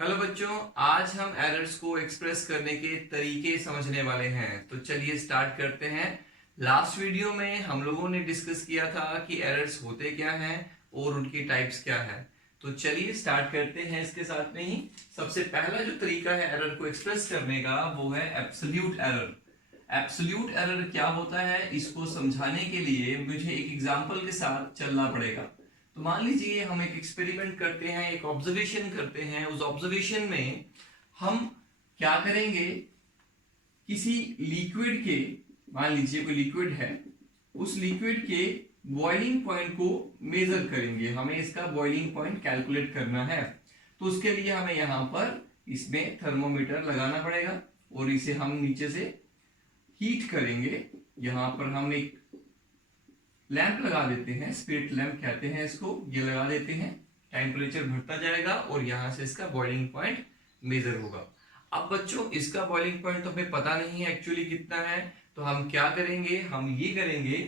Hello बच्चों, आज हम एरर्स को एक्सप्रेस करने के तरीके समझने वाले हैं। तो चलिए स्टार्ट करते हैं। लास्ट वीडियो में हम लोगों ने डिस्कस किया था कि एरर्स होते क्या हैं और उनकी टाइप्स क्या है। तो चलिए स्टार्ट करते हैं। इसके साथ में ही सबसे पहला जो तरीका है एरर को एक्सप्रेस करने का वो है एब्सोल्यूट एरर। एब्सोल्यूट एरर क्या होता है, इसको समझाने के लिए मुझे एक एग्जांपल के साथ चलना पड़ेगा। तो मान लीजिए हम एक एक्सपेरिमेंट करते हैं, एक ऑब्जर्वेशन करते हैं। उस ऑब्जर्वेशन में हम क्या करेंगे, किसी लिक्विड के, मान लीजिए कोई लिक्विड है, उस लिक्विड के बॉइलिंग पॉइंट को मेजर करेंगे। हमें इसका बॉइलिंग पॉइंट कैलकुलेट करना है। तो उसके लिए हमें यहां पर इसमें थर्मोमीटर लगाना पड़ेगा और इसे हम नीचे से हीट करेंगे। यहां पर हम एक लैंप लगा देते हैं, स्पिरिट लैंप कहते हैं इसको, ये लगा देते हैं। टेम्परेचर बढ़ता जाएगा और यहां से इसका बॉइलिंग पॉइंट मेजर होगा। अब बच्चों, इसका बॉइलिंग पॉइंट तो हमें पता नहीं है एक्चुअली कितना है। तो हम क्या करेंगे, हम ये करेंगे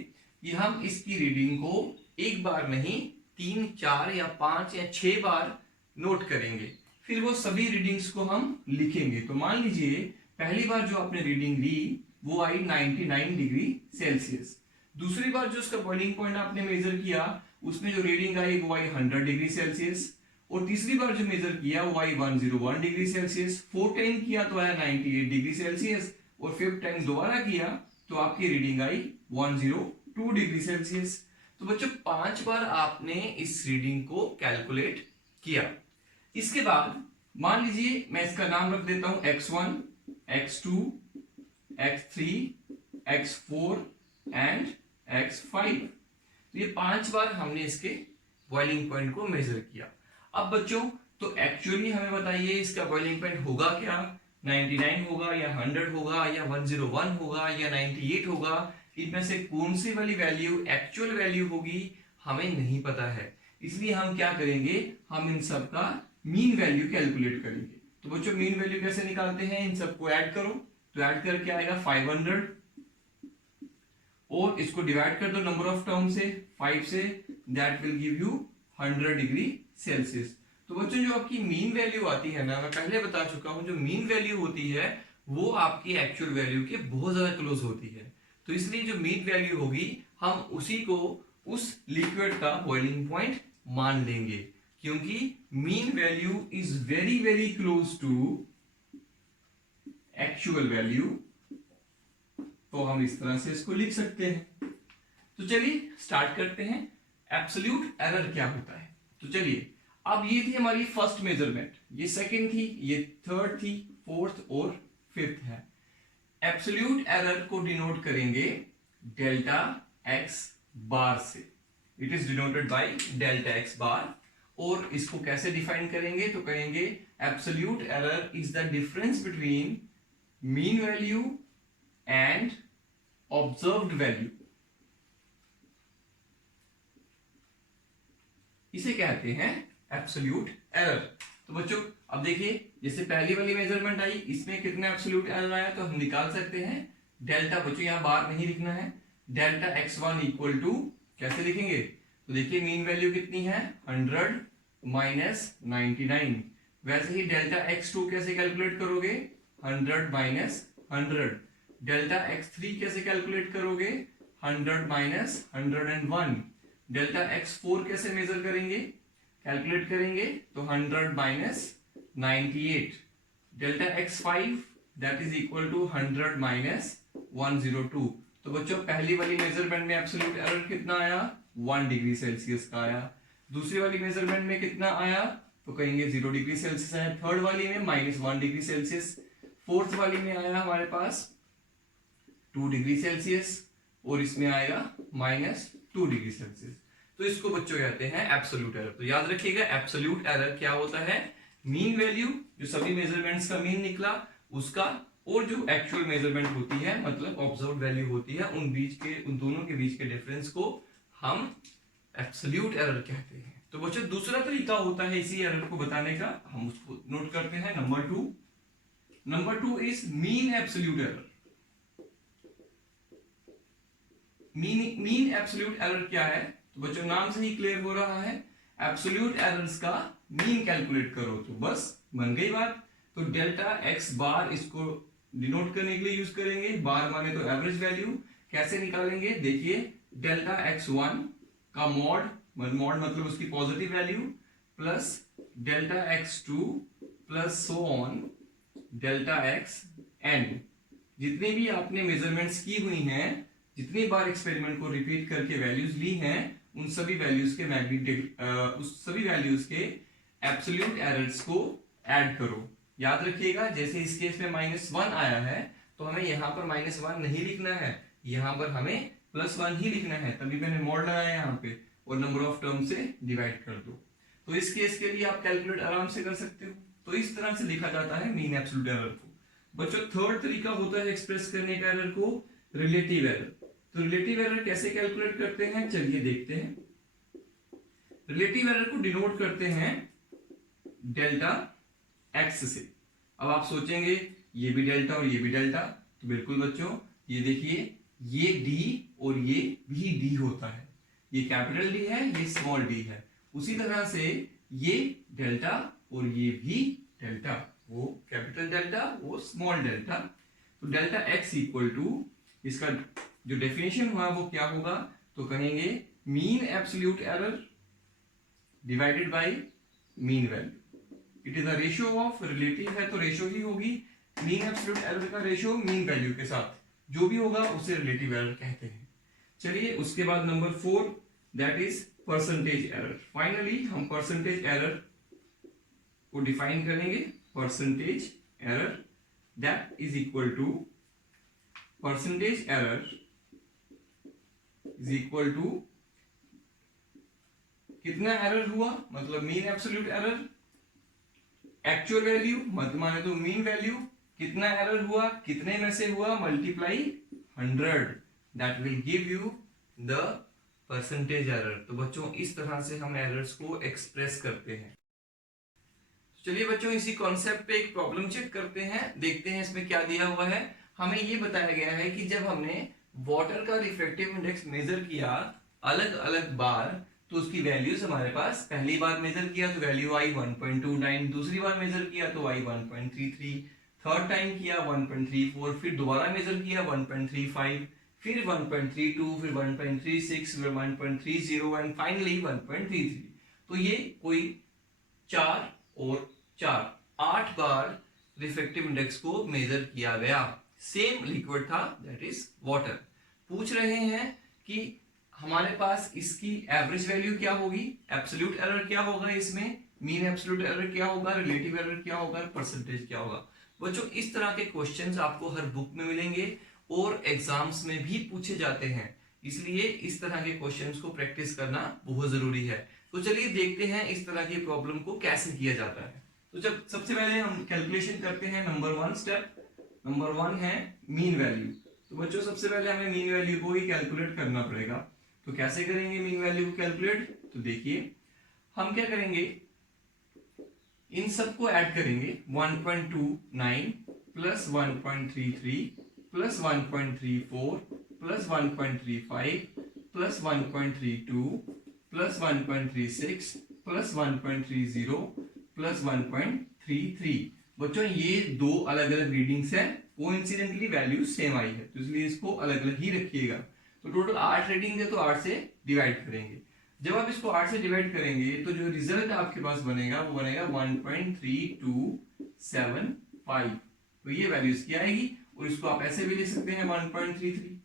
कि हम इसकी रीडिंग को एक बार नहीं, 3, 4 या 5 या 6 बार नोट करेंगे। फिर वो सभी रीडिंग्स को हम लिखेंगे। तो मान लीजिए पहली बार जो आपने रीडिंग ली वो आई 99 डिग्री सेल्सियस। दूसरी बार जो उसका बॉइलिंग पॉइंट आपने मेजर किया उसमें जो रीडिंग आई वो आई 100 डिग्री सेल्सियस। और तीसरी बार जो मेजर किया वो आई 101 डिग्री सेल्सियस। 4 टाइम किया तो आया 98 डिग्री सेल्सियस। और 5 टाइम दोबारा किया तो आपकी रीडिंग आई 102 डिग्री सेल्सियस। तो बच्चों 5 बार आपने इस रीडिंग को कैलकुलेट किया। इसके बाद मान लीजिए मैं इसका नाम रख देता हूं x1, x2, x3, x4 and x5। तो ये 5 बार हमने इसके बॉइलिंग पॉइंट को मेजर किया। अब बच्चों तो एक्चुअली हमें बताइए इसका बॉइलिंग पॉइंट होगा क्या, 99 होगा या 100 होगा या 101 होगा या 98 होगा। इनमें से कौन सी वाली वैल्यू एक्चुअल वैल्यू होगी हमें नहीं पता है। इसलिए हम क्या करेंगे, हम इन सब का मीन वैल्यू कैलकुलेट करेंगे। तो बच्चों मीन वैल्यू कैसे निकालते हैं, इन सबको ऐड करो। तो ऐड करके आएगा 500 और इसको डिवाइड कर दो नंबर ऑफ टर्म से, 5 से, that will give you 100 degree Celsius. तो बच्चों जो आपकी मीन वैल्यू आती है ना, मैं पहले बता चुका हूं, जो मीन वैल्यू होती है वो आपकी एक्चुअल वैल्यू के बहुत ज्यादा क्लोज होती है। तो इसलिए जो मीन वैल्यू होगी हम उसी को उस लिक्विड का बॉइलिंग पॉइंट मान लेंगे, क्योंकि mean value is very very close to actual value. तो हम इस तरह से इसको लिख सकते हैं। तो चलिए स्टार्ट करते हैं। एब्सोल्यूट एरर क्या होता है। तो चलिए, अब ये थी हमारी फर्स्ट मेजरमेंट, ये सेकंड थी, ये थर्ड थी, फोर्थ और फिफ्थ है। एब्सोल्यूट एरर को डिनोट करेंगे डेल्टा एक्स बार से। It is denoted by delta x bar. और इसको कैसे डिफाइन करेंगे, तो कहेंगे absolute error is the difference between mean value and observed value. इसे कहते हैं एब्सोल्यूट एरर। तो बच्चों अब देखिए, जैसे पहली वाली मेजरमेंट आई, इसमें कितना एब्सोल्यूट एरर आया, तो हम निकाल सकते हैं डेल्टा। बच्चों यहां बार नहीं लिखना है, डेल्टा x1 इक्वल टू, कैसे लिखेंगे, तो देखिए मीन वैल्यू कितनी है 100 माइनस 99। वैसे ही डेल्टा x2 कैसे कैलकुलेट करोगे, 100 माइनस 100। डेल्टा x3 कैसे कैलकुलेट करोगे, 100 माइनस 101। डेल्टा x4 कैसे मेजर करेंगे, कैलकुलेट करेंगे, तो 100 minus 98। Delta x5 that is equal to 100 minus 102। तो बच्चों पहली वाली मेजरमेंट में एब्सोल्यूट एरर कितना आया, 1 डिग्री सेल्सियस का आया। दूसरी वाली मेजरमेंट में कितना आया, तो कहेंगे 0 डिग्री सेल्सियस आया। थर्ड वाली में -1 डिग्री सेल्सियस। फोर्थ वाली में आया हमारे पास 2 डिग्री सेल्सियस और इसमें आएगा -2 डिग्री सेल्सियस। तो इसको बच्चों कहते हैं एब्सोल्यूट एरर। तो याद रखिएगा एब्सोल्यूट एरर क्या होता है, मीन वैल्यू जो सभी मेजरमेंट्स का मीन निकला उसका, और जो एक्चुअल मेजरमेंट होती है मतलब ऑब्जर्व्ड वैल्यू होती है, उन दोनों के बीच के डिफरेंस को हम एब्सोल्यूट एरर कहते हैं। तो बच्चों दूसरा तरीका होता है इसी एरर को बताने का, हम उसको नोट करते हैं number 2। Number 2 is mean absolute error. Mean absolute error क्या है, तो बच्चों नाम से ही क्लियर हो रहा है, एब्सोल्यूट एरर्स का मीन कैलकुलेट करो, तो बस बन गई बात। तो डेल्टा एक्स बार इसको डिनोट करने के लिए यूज करेंगे, बार माने तो एवरेज वैल्यू। कैसे निकालेंगे, देखिए डेल्टा एक्स वन का मॉड मतलब उसकी positive value, plus delta x two plus so on delta x n. जितनी भी आपने मेजरमेंट्स की हुई हैं, जितनी बार एक्सपेरिमेंट को रिपीट करके वैल्यूज ली हैं, उन सभी वैल्यूज के उस सभी वैल्यूज के एब्सोल्यूट एरर्स को ऐड करो। याद रखिएगा, जैसे इस केस में -1 आया है तो हमें यहाँ पर -1 नहीं लिखना है, यहाँ पर हमें +1 ही लिखना है, तभी मैंने मॉड लगाया यहाँ पे, और नंबर ऑफ टर्म से डिवाइड कर दो। तो इस केस के लिए आप कैलकुलेट आराम से कर सकते हो। तो इस तरह से लिखा जाता है मीन एब्सोल्यूट एरर को। बच्चों थर्ड तरीका होता है एक्सप्रेस करने का एरर को, रिलेटिव एरर। तो रिलेटिव एरर कैसे कैलकुलेट करते हैं, चलिए देखते हैं। रिलेटिव एरर को डिनोट करते हैं डेल्टा एक्स से। अब आप सोचेंगे ये भी डेल्टा और ये भी डेल्टा, तो बिल्कुल बच्चों ये देखिए, ये डी और ये भी डी होता है, ये कैपिटल डी है, ये स्मॉल डी है। उसी तरह से ये डेल्टा और ये भी डेल्टा, वो कैपिटल डेल्टा वो स्मॉल डेल्टा। तो डेल्टा एक्स इक्वल टू, इसका जो डेफिनेशन हुआ वो क्या होगा, तो कहेंगे mean absolute error divided by mean value. It is a ratio of, relative है तो रेशियो ही होगी, मीन एब्सोल्यूट एरर का रेशियो मीन वैल्यू के साथ जो भी होगा उसे रिलेटिव एरर कहते हैं। चलिए उसके बाद number 4 that is percentage error. Finally हम परसेंटेज एरर को डिफाइन करेंगे। Percentage error that is equal to, percentage error is equal to कितना एरर हुआ, मतलब mean absolute error, actual value माने तो मीन वैल्यू, कितना एरर हुआ, कितने में से हुआ, multiply 100, that will give you the percentage error. तो बच्चों इस तरह से हम एरर्स को एक्सप्रेस करते हैं। चलिए बच्चों इसी कॉन्सेप्ट पे एक प्रॉब्लम चेक करते हैं, देखते हैं इसमें क्या दिया हुआ है। हमें ये बताया गया है कि जब हमने वाटर का रिफ्रैक्टिव इंडेक्स मेजर किया अलग अलग बार, तो उसकी वैल्यूज हमारे पास, पहली बार मेजर किया तो वैल्यू आई 1.29, दूसरी बार मेजर किया तो आई 1.33, थर्ड टाइम किया 1.34, फिर दोबारा मेजर किया 1.35, फिर 1.32, फिर 1.36, फिर 1.30 एंड फाइनली 1.33। तो ये कोई 4 और 4 8 बार रिफ्रैक्टिव इंडेक्स को मेजर किया गया। सेम लिक्विड था, दैट इज वाटर। पूछ रहे हैं कि हमारे पास इसकी एवरेज वैल्यू क्या होगी, एब्सोल्यूट एरर क्या होगा, इसमें मीन एब्सोल्यूट एरर क्या होगा, रिलेटिव एरर क्या होगा, परसेंटेज क्या होगा। बच्चों इस तरह के क्वेश्चंस आपको हर बुक में मिलेंगे और एग्जाम्स में भी पूछे जाते हैं, इसलिए इस तरह के क्वेश्चंस को प्रैक्टिस करना बहुत जरूरी है। तो चलिए देखते हैं इस तरह की प्रॉब्लम को कैसे किया जाता है। तो जब सबसे पहले हम कैलकुलेशन करते हैं, नंबर 1 स्टेप, नंबर 1 है मीन वैल्यू। तो बच्चों सबसे पहले हमें मीन वैल्यू को ही कैलकुलेट करना पड़ेगा। तो कैसे करेंगे मीन वैल्यू को कैलकुलेट, तो देखिए हम क्या करेंगे, इन सबको ऐड करेंगे, 1.29 plus 1.33 plus 1.34 plus 1.35 plus 1.32 plus 1.36 plus 1.30 plus 1.33। बच्चों ये दो अलग अलग रीडिंग्स हैं, कोइंसिडेंटली वैल्यू सेम आई है, तो इसलिए इसको अलग अलग ही रखिएगा। तो टोटल 8 रीडिंग है तो 8 से डिवाइड करेंगे। जब आप इसको 8 से डिवाइड करेंगे तो जो रिजल्ट आपके पास बनेगा वो बनेगा 1.3275। तो ये वैल्यू इसकी आएगी, और इसको आप ऐसे भी लिख सकते हैं 1.33।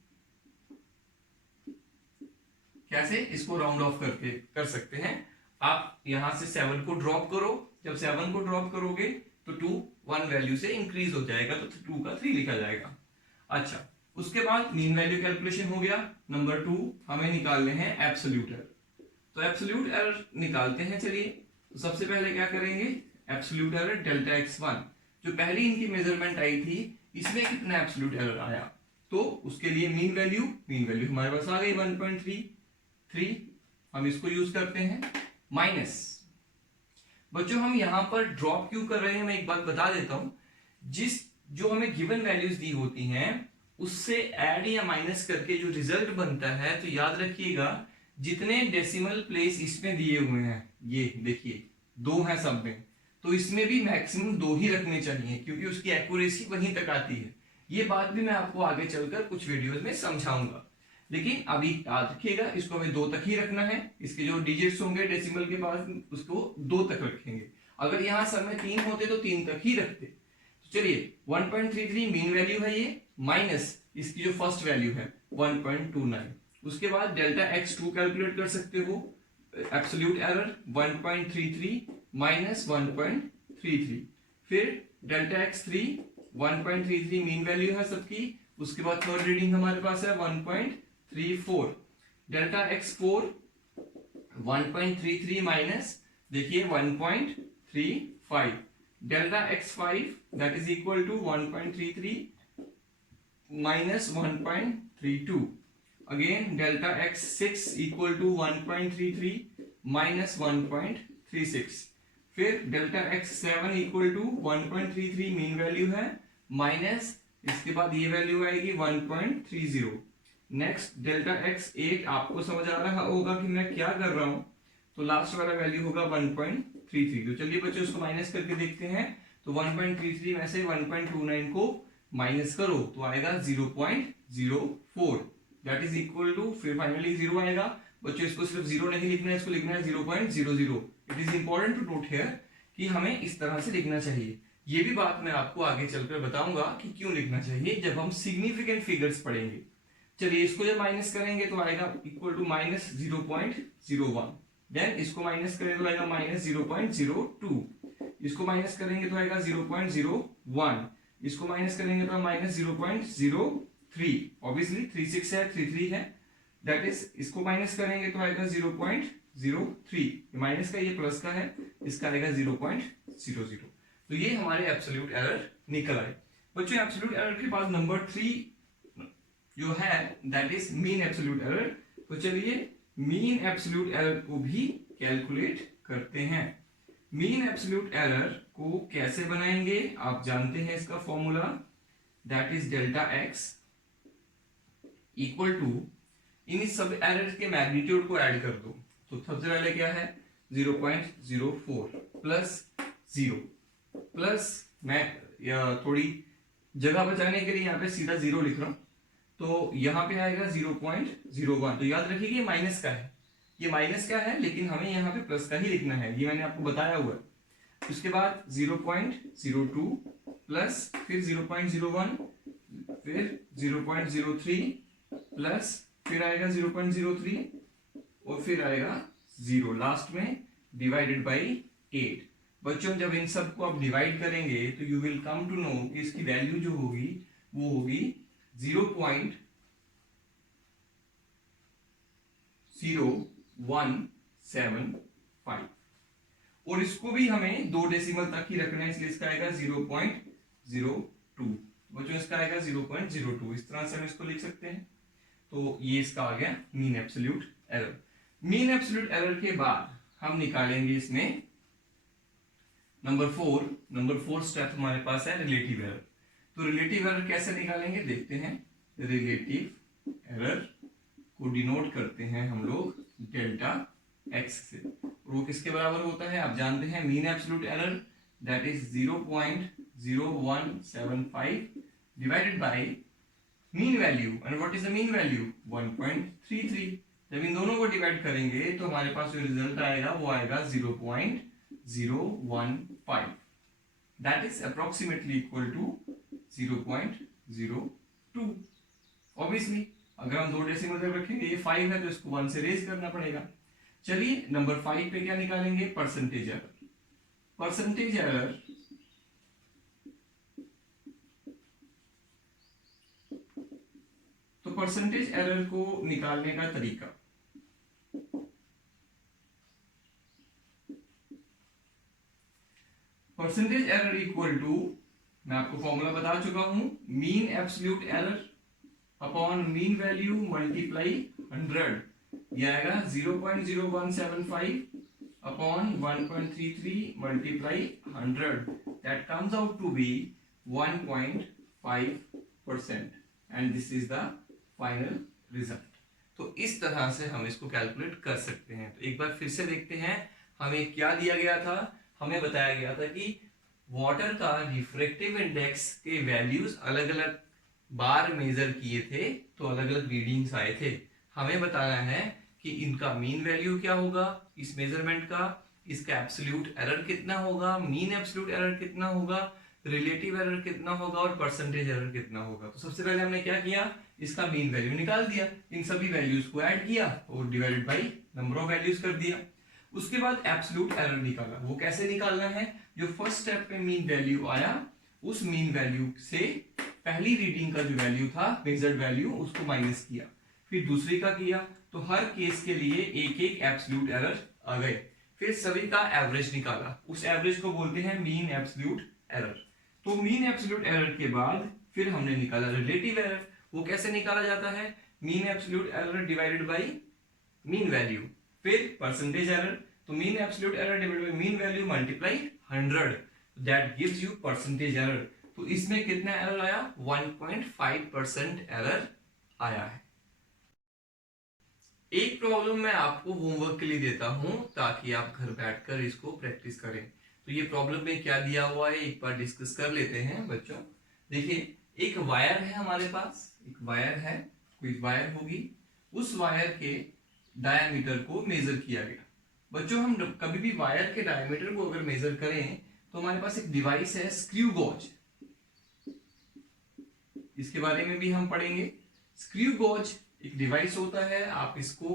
कैसे, इसको राउंड ऑफ करके कर सकते हैं। आप यहां से 7 को ड्रॉप करो, जब 7 को ड्रॉप करोगे तो 2 1 वैल्यू से इंक्रीज हो जाएगा, तो 2 का 3 लिखा जाएगा। अच्छा, उसके बाद मीन वैल्यू कैलकुलेशन हो गया। नंबर 2 हमें निकालने हैं एब्सोल्यूट एरर। तो एब्सोल्यूट एरर निकालते हैं। चलिए तो सबसे पहले क्या करेंगे, एब्सोल्यूट एरर डेल्टा x1, जो पहली इनकी मेजरमेंट आई थी, इसमें कितना एब्सोल्यूट एरर आया, तो उसके लिए मीन वैल्यू हमारे पास आ गई 1.33, हम इसको यूज करते हैं, माइनस। बच्चों हम यहां पर ड्रॉप क्यों कर रहे हैं, मैं एक बात बता देता हूं। जो हमें गिवन वैल्यूज दी होती हैं उससे ऐड या माइनस करके जो रिजल्ट बनता है, तो याद रखिएगा जितने डेसिमल प्लेस इसमें दिए हुए हैं, ये देखिए 2 है सब में, तो इसमें भी मैक्सिमम 2 ही रखने चाहिए क्योंकि उसकी एक्यूरेसी वहीं तक आती है। ये बात भी मैं आपको आगे चलकर कुछ वीडियोस में समझाऊंगा, लेकिन अभी याद रखिएगा इसको हमें 2 तक ही रखना है। इसके जो डिजिट्स होंगे डेसिमल के पास उसको 2 तक रखेंगे। अगर यहाँ सब में 3 होते तो 3 तक ही रखते। तो चलिए 1.33 मीन वैल्यू है ये, माइनस इसकी जो फर्स्ट वैल्यू है 1.29। उसके बाद डेल्टा x2 कैलकुलेट कर सकते हो, एब्सोल्यूट एरर 1.33 माइनस 1.33, फिर डेल्टा x3 1.33 मीन वैल्यू है सबकी। उसके बाद थर्ड रीडिंग हमारे पास है 1.34, डेल्टा x4 1.33 माइनस देखिए 1.35, delta x5 that is equal to 1.33 minus 1.32, again delta x6 equal to 1.33 minus 1.36, फिर delta x7 equal to 1.33 mean value है माइनस इसके बाद ये वैल्यू आएगी 1.30। नेक्स्ट डेल्टा x8 आपको समझ आ रहा होगा कि मैं क्या कर रहा हूं, तो लास्ट वाला वैल्यू होगा 1.33। तो चलिए बच्चों इसको माइनस करके देखते हैं। तो 1.33 में से 1.29 को माइनस करो तो आएगा 0.04, दैट इज इक्वल टू, फिर फाइनली 0 आएगा। बच्चों इसको सिर्फ 0 नहीं लिखना है, इसको लिखना है 0.00। It is important to note here कि हमें इस तरह से लिखना चाहिए। ये भी बात मैं आपको आगे चलकर बताऊंगा कि क्यों लिखना चाहिए जब हम सिग्निफिकेंट फिगर्स पढ़ेंगे। चलिए इसको जब माइनस करेंगे तो आएगा इक्वल टू माइनस 0.01, देन इसको माइनस करें तो आएगा माइनस 0.02, इसको माइनस करेंगे तो आएगा 0.01, इसको माइनस करेंगे तो माइनस 0.03, ऑब्वियसली 36 है 33 है, दैट इज इसको माइनस करेंगे तो आएगा 0.03, माइनस का ये प्लस का है, इसका आएगा 0.00। तो ये हमारे एब्सोल्यूट एरर निकल आए। बच्चों एब्सोल्यूट एरर के बाद नंबर 3 जो है that is mean absolute error. तो चलिए मीन एब्सोल्यूट एरर को भी कैलकुलेट करते हैं। मीन एब्सोल्यूट एरर को कैसे बनाएंगे आप जानते हैं, इसका formula that is delta x equal to, इन सब एरर के मैग्नीट्यूड को ऐड कर दो। तो सबसे पहले क्या है 0.04 प्लस 0 प्लस, मैं थोड़ी जगह बचाने के लिए यहाँ पे सीधा 0 लिख रहा हूं, तो यहाँ पे आएगा 0.01। तो याद रखिए ये माइनस का है, ये माइनस का है लेकिन हमें यहाँ पे प्लस का ही लिखना है, ये मैंने आपको बताया हुआ है। उसके बाद 0.02 प्लस फिर 0.01 फिर 0.03 प्लस फिर आएगा 0.03 और फिर आएगा 0 लास्ट में डिवाइडेड बाई 8। बच्चों जब इन सब को आप डिवाइड करेंगे तो you will come to know कि इसकी वैल्यू जो होगी वो होगी 0.0175, और इसको भी हमें 2 डेसिमल तक ही रखना है, इसलिए इसका आएगा 0.02। बच्चों इसका आएगा 0.02, इस तरह से हम इसको लिख सकते हैं। तो ये इसका आ गया mean absolute error. Mean absolute error के बाद हम निकालेंगे इसमें नंबर 4 स्टेप हमारे पास है रिलेटिव एरर। तो रिलेटिव एरर कैसे निकालेंगे देखते हैं। रिलेटिव एरर को डिनोट करते हैं हम लोग डेल्टा एक्स से, और वो किसके बराबर होता है आप जानते हैं, mean absolute error that is 0.0175 divided by mean value, and what is the mean value 1.33। जब इन दोनों को डिवाइड करेंगे तो हमारे पास जो रिजल्ट आएगा वो आएगा 0.015, that is approximately equal to 0.02। Obviously अगर हम 2 डेसिमल तक रखेंगे, ये 5 है तो इसको 1 से रेज करना पड़ेगा। चलिए नंबर 5 पे क्या निकालेंगे, परसेंटेज एरर। परसेंटेज एरर तो परसेंटेज एरर को निकालने का तरीका, परसेंटेज एरर इक्वल टू, मैं आपको फॉर्मूला बता चुका हूं, mean absolute error upon mean value multiply 100, ये आएगा 0.0175 upon 1.33 multiply 100, that comes out to be 1.5%, and this is the final result. तो इस तरह से हम इसको कैलकुलेट कर सकते हैं। तो एक बार फिर से देखते हैं हमें क्या दिया गया था, हमें बताया गया था कि वाटर का रिफ्रैक्टिव इंडेक्स के वैल्यूज अलग अलग बार मेजर किए थे तो अलग अलग रीडिंग्स आए थे। हमें बताना है कि इनका मीन वैल्यू क्या होगा इस मेजरमेंट का, इसका एब्सोल्यूट एरर कितना होगा, मीन एब्सोल्यूट एरर कितना होगा, रिलेटिव एरर कितना होगा और परसेंटेज एरर कितना होगा। तो सबसे पहले हमने क्या किया, इसका मीन वैल्यू निकाल दिया, इन सभी वैल्यूज को ऐड किया और divided by number of values कर दिया। उसके बाद एब्सोल्यूट एरर निकाला। वो कैसे निकालना है, जो फर्स्ट स्टेप पे मीन वैल्यू आया उस मीन वैल्यू से पहली रीडिंग का जो वैल्यू था मेजर्ड वैल्यू उसको माइनस किया, फिर दूसरी का किया, तो हर केस के लिए एक एक एब्सोल्यूट एरर आ गए। फिर सभी का एवरेज निकाला, उस एवरेज को बोलते हैं मीन एब्सोल्यूट एरर। तो मीन एब्सोल्यूट एरर के बाद फिर हमने निकाला रिलेटिव एरर। वो कैसे निकाला जाता है, mean absolute error divided by mean value, फिर परसेंटेज एरर, तो mean absolute error divided by mean value multiply 100, that gives you percentage error. तो इसमें कितना एरर आया, 1.5% एरर आया है। एक प्रॉब्लम मैं आपको होमवर्क के लिए देता हूं ताकि आप घर बैठकर इसको प्रैक्टिस करें। तो ये प्रॉब्लम में क्या दिया हुआ है एक बार डिस्कस कर लेते हैं बच्चों। देखिए एक वायर है हमारे पास, एक वायर है, कोई वायर होगी, उस वायर के डायमीटर को मेजर किया गया। बच्चों हम कभी भी वायर के डायमीटर को अगर मेजर करें तो हमारे पास एक डिवाइस है स्क्रू गॉज, इसके बारे में भी हम पढ़ेंगे। स्क्रू गॉज एक डिवाइस होता है, आप इसको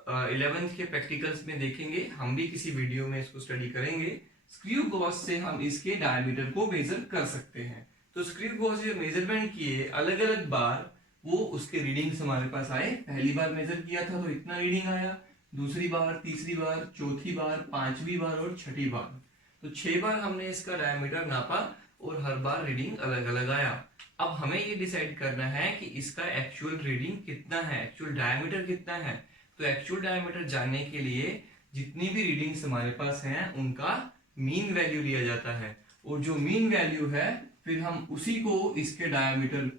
11th के प्रैक्टिकल्स में देखेंगे, हम भी किसी वीडियो में इसको स्टडी करेंगे। स्क्रू गॉज से हम इसके डायमीटर को मेजर कर सकते हैं। तो स्क्रू गॉज जो मेजरमेंट किए अलग अलग बार, वो उसके रीडिंग्स हमारे पास आए। पहली बार मेजर किया था तो इतना रीडिंग आया, दूसरी बार, तीसरी बार, चौथी बार, पांचवी बार और छठी बार। तो 6 बार हमने इसका डायमीटर नापा और हर बार रीडिंग अलग अलग आया। अब हमें ये डिसाइड करना है कि इसका एक्चुअल रीडिंग कितना है, एक्चुअल डायमीटर कितना है। तो एक्चुअल डायमीटर जानने के लिए जितनी भी रीडिंग्स हमारे पास हैं उनका मीन वैल्यू लिया जाता है, और जो मीन वैल्यू है फिर हम उसी को इसके डायमीटर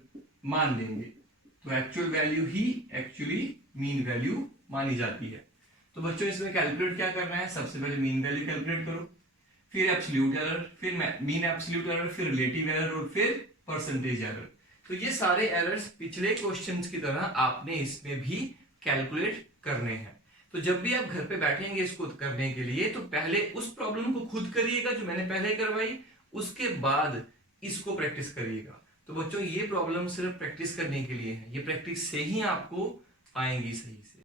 मान देंगे। तो एक्चुअल वैल्यू ही एक्चुअली मीन वैल्यू मानी जाती है। तो बच्चों इसमें कैलकुलेट क्या करना है, सबसे पहले मीन वैल्यू कैलकुलेट करो, फिर एब्सोल्यूट एरर, फिर मीन एब्सोल्यूट एरर, फिर रिलेटिव एरर और फिर परसेंटेज एरर। तो ये सारे एरर्स पिछले क्वेश्चंस की तरह आपने इसमें भी कैलकुलेट करने हैं। तो जब भी आप घर पे बैठेंगे इसको करने के लिए तो पहले उस प्रॉब्लम को खुद करिएगा जो मैंने पहले करवाई, उसके बाद इसको प्रैक्टिस करिएगा। तो बच्चों ये प्रॉब्लम सिर्फ प्रैक्टिस करने के लिए है, ये प्रैक्टिस से ही आपको आएंगी सही से।